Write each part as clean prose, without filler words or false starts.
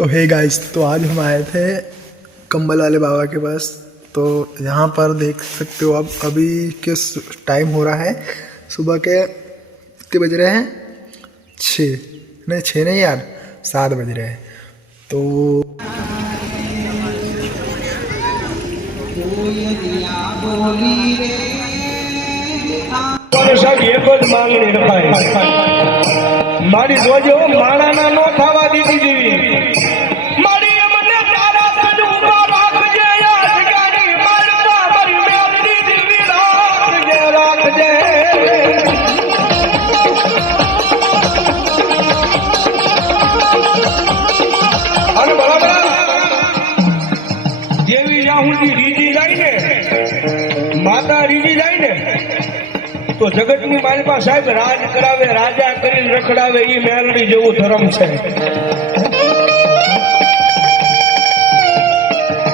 तो hey guys, तो आज हम आए थे कंबल वाले बाबा के पास। तो यहाँ पर देख सकते हो आप अभी किस टाइम हो रहा है। सुबह के कितने बज रहे हैं? 6 नहीं यार, 7 बज रहे हैं। तो સાહેબ એક જ માંગણી રખાય, મારી જોજો માણાના નો થવા દીધી જેવી મારી અમને તારા સજ ઉભા રાખજે યાદગારી મારતા મારી મેલડી દીવી રાખજે અને બરાબર જેવી રાહુલજી રીજી જાય ને, માતા રીજી જાય ને, તો જગતની માલિકા સાહેબ રાજ કરાવે, રાજા કરીને રખડાવે, એ મેલડી જેવું ધર્મ છે।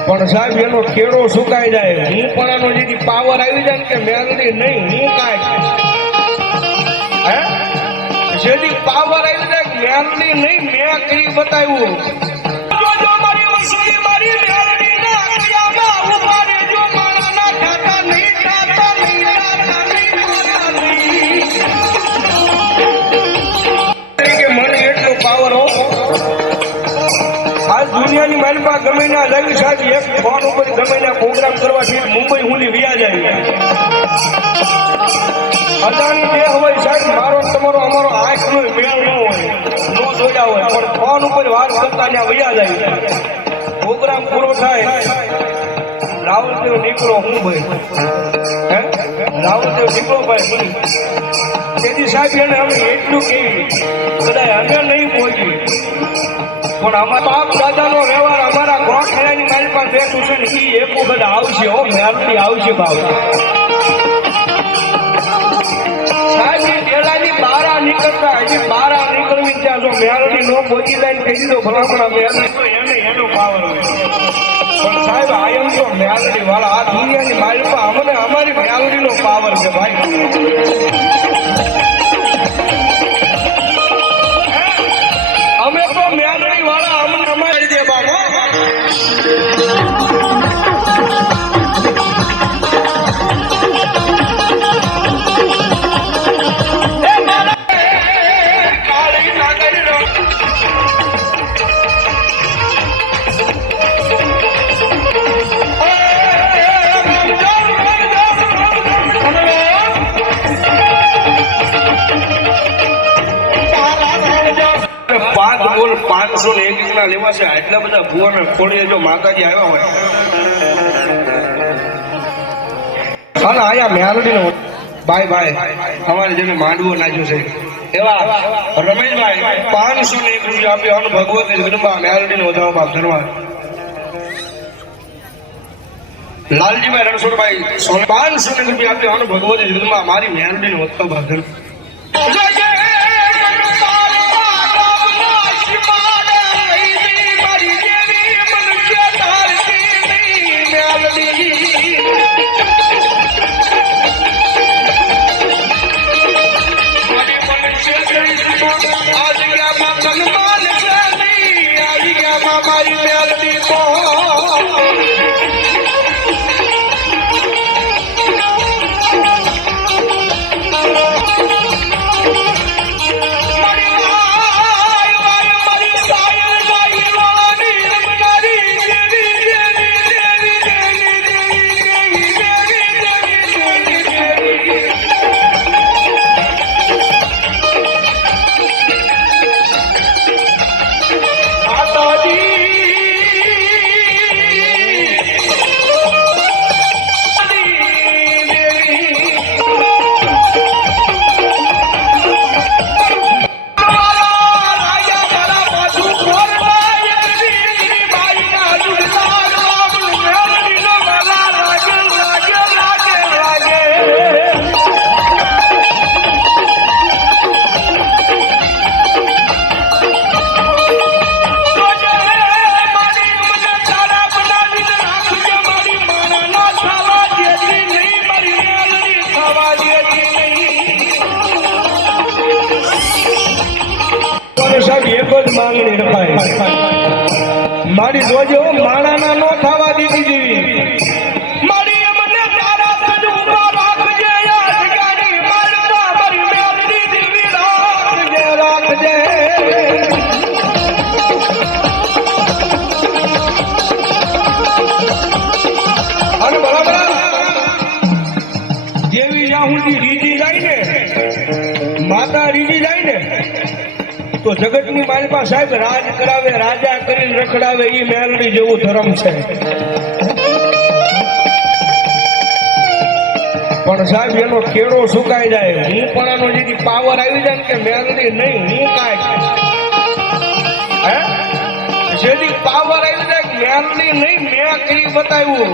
પણ સાહેબ એનો કેળો સુકાઈ જાય, હું પણ જેથી પાવર આવી જાય ને કે મેલડી નહીં હું કાંઈ હે જેથી પાવર આવી જાય મેલડી નહીં મેં કરી બતાવ્યું। જોજો મારી વસુલી મારી મેલડી ના અખિયામાં ઉભા રહેજો, મારાના ખાતા નહીં ખાતા નહીં ખાતા નહીં પાવર હો। આજ દુનિયાની માલિકા ગમે ના લાવી સાહેબ એક ફોન ઉપર ગમે ના પ્રોગ્રામ કરવાથી મુંબઈ સુધી વ્યા જાય। અદાણી બે હોય સાહેબ, મારો તમારો અમારો આંખ નો મેળ ન હોય, નો જોયા હોય, પણ ફોન ઉપર વાત કરતા ત્યાં વ્યા જાય। પ્રોગ્રામ પૂરો થાય, રાહુલદેવ નીકળો હું ભાઈ હે રાહુલદેવ નીકળો ભાઈ તેથી સાહેબ એને અમે એટલું કેવી કદાચ અમે નહીં પહોંચી, પણ અમારા બાપ દાદાનો વ્યવહાર અમારા ગોઠિયાની મારી પાસે બેઠું છે ને, એ એક વખત આવશે હો, મેલડી આવશે ભાવ સાહેબ। એ ડેલાની બારા નીકળતા હજી બારા નીકળવી ત્યાં જો મેલડી નો પહોંચી જાય કહી દીધો ભલામણા મેલડી તો એને એનો પાવર હોય। પણ સાહેબ આયમ તો મેલડી વાળા આ દુનિયાની માલિકા અમને અમારી મેલડી નો પાવર છે ભાઈ। અમે તો મેલડી વાળા અમને અમારી દે બાબા। બોલ 501 ના લેવા છે, આટલા બધા ભુવાને ખોડીએ જો માતાજી આવ્યા હોય અને આયા મેલડી નો ભાઈ ભાઈ અમારે જેને માંડવો નાખ્યો છે એવા રમેશભાઈ 501 રૂપિયા આપ્યો અને ભગવતી જગદંબા મેલડી નો વધાવો બાપ ધન્યવાદ। લાલજીભાઈ રણછોડભાઈ 501 રૂપિયા આપ્યો અને ભગવતી જગદંબા મારી મેલડી નો વધાવો બાપ ધન્યવાદ। મારી જોજો માણાના નો થવા દીધી જેવી મારી અમને તારા સજ ઉભા રાખજે યા જગાની મારતા મારી મેલડી દેવી રાખજે અને બરાબર જેવી જ્યાં સુધી રીજી જાય ને માતા રીજી જાય ને તો જગતની માલિકા સાહેબ રાજ કરાવે રાજા કરીને રખડાવે એ મેલડી જેવું ધર્મ છે પણ સાહેબ એનો કેળો સુકાઈ જાય હું પણ એનો જેથી પાવર આવી જાય ને કે મેલડી નહીં હું કાંઈ જેથી પાવર આવી જાય મેલડી નહીં મેં કરી બતાવ્યું